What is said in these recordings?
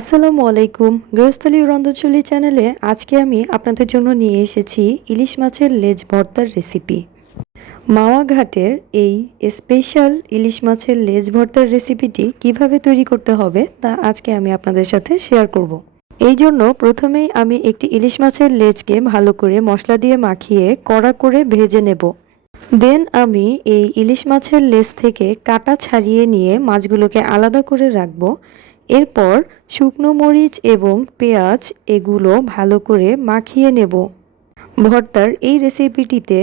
আসসালামু আলাইকুম। গৃহস্থালী রন্ধনশৈলী চ্যানেলে আজকে আমি আপনাদের জন্য নিয়ে এসেছি ইলিশ মাছের লেজ ভর্তার রেসিপি। মাওয়া ঘাটের এই স্পেশাল ইলিশ মাছের লেজ ভর্তার রেসিপিটি কিভাবে তৈরি করতে হবে তা আজকে আমি আপনাদের সাথে শেয়ার করব। এই জন্য প্রথমেই আমি একটি ইলিশ মাছের লেজকে ভালো করে মশলা দিয়ে মাখিয়ে কড়া করে ভেজে নেব। দেন আমি এই ইলিশ মাছের লেজ থেকে কাটা ছাড়িয়ে নিয়ে মাছগুলোকে আলাদা করে রাখবো। এরপর শুকনো মরিচ এবং পেঁয়াজ এগুলো ভালো করে মাখিয়ে নেব। ভর্তার এই রেসিপিটিতে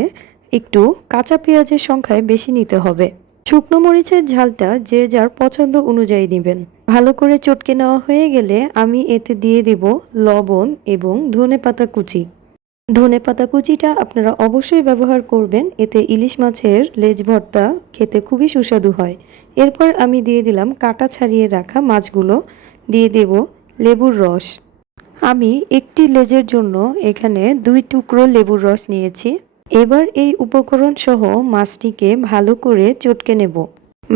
একটু কাঁচা পেঁয়াজের সংখ্যায় বেশি নিতে হবে। শুকনো মরিচের ঝালটা যে যার পছন্দ অনুযায়ী নেবেন। ভালো করে চটকে নেওয়া হয়ে গেলে আমি এতে দিয়ে দেব লবণ এবং ধনেপাতা কুচি। ধনেপাতা কুচিটা আপনারা অবশ্যই ব্যবহার করবেন, এতে ইলিশ মাছের লেজ ভর্তা খেতে খুবই সুস্বাদু হয়। এরপর আমি দিয়ে দিলাম কাটা ছাড়িয়ে রাখা মাছগুলো, দিয়ে দেব লেবুর রস। আমি একটি লেজের জন্য এখানে 2 টুকরো লেবুর রস নিয়েছি। এবার এই উপকরণ সহ মাছটিকে ভালো করে চটকে নেব।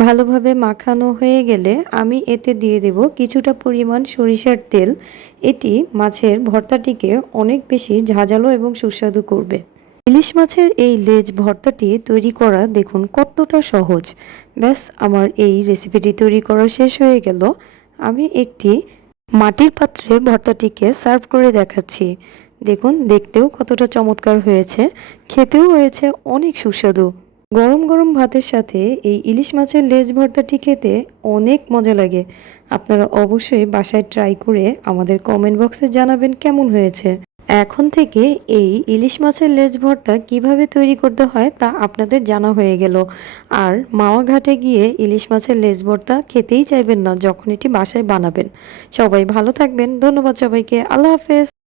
ভালোভাবে মাখানো হয়ে গেলে আমি এতে দিয়ে দেব কিছুটা পরিমাণ সরিষার তেল। এটি মাছের ভর্তাটিকে অনেক বেশি ঝাঁঝালো এবং সুস্বাদু করবে। ইলিশ মাছের এই লেজ ভর্তাটি তৈরি করা দেখুন কতটা সহজ। ব্যাস আমার এই রেসিপিটি তৈরি করা শেষ হয়ে গেল। আমি একটি মাটির পাত্রে ভর্তাটিকে সার্ভ করে দেখাচ্ছি। দেখুন দেখতেও কতটা চমৎকার হয়েছে, খেতেও হয়েছে অনেক সুস্বাদু। গরম গরম ভাতের সাথে এই ইলিশ মাছের লেজ ভর্তাটি খেতে অনেক মজা লাগে। আপনারা অবশ্যই বাসায় ট্রাই করে আমাদের কমেন্ট বক্সে জানাবেন কেমন হয়েছে। এখন থেকে এই ইলিশ মাছের লেজ ভর্তা কিভাবে তৈরি করতে হয় তা আপনাদের জানা হয়ে গেল। আর মাওয়া ঘাটে গিয়ে ইলিশ মাছের লেজ ভর্তা খেতেই চাইবেন না যখন এটি বাসায় বানাবেন। সবাই ভালো থাকবেন। ধন্যবাদ সবাইকে। আল্লাহ হাফেজ।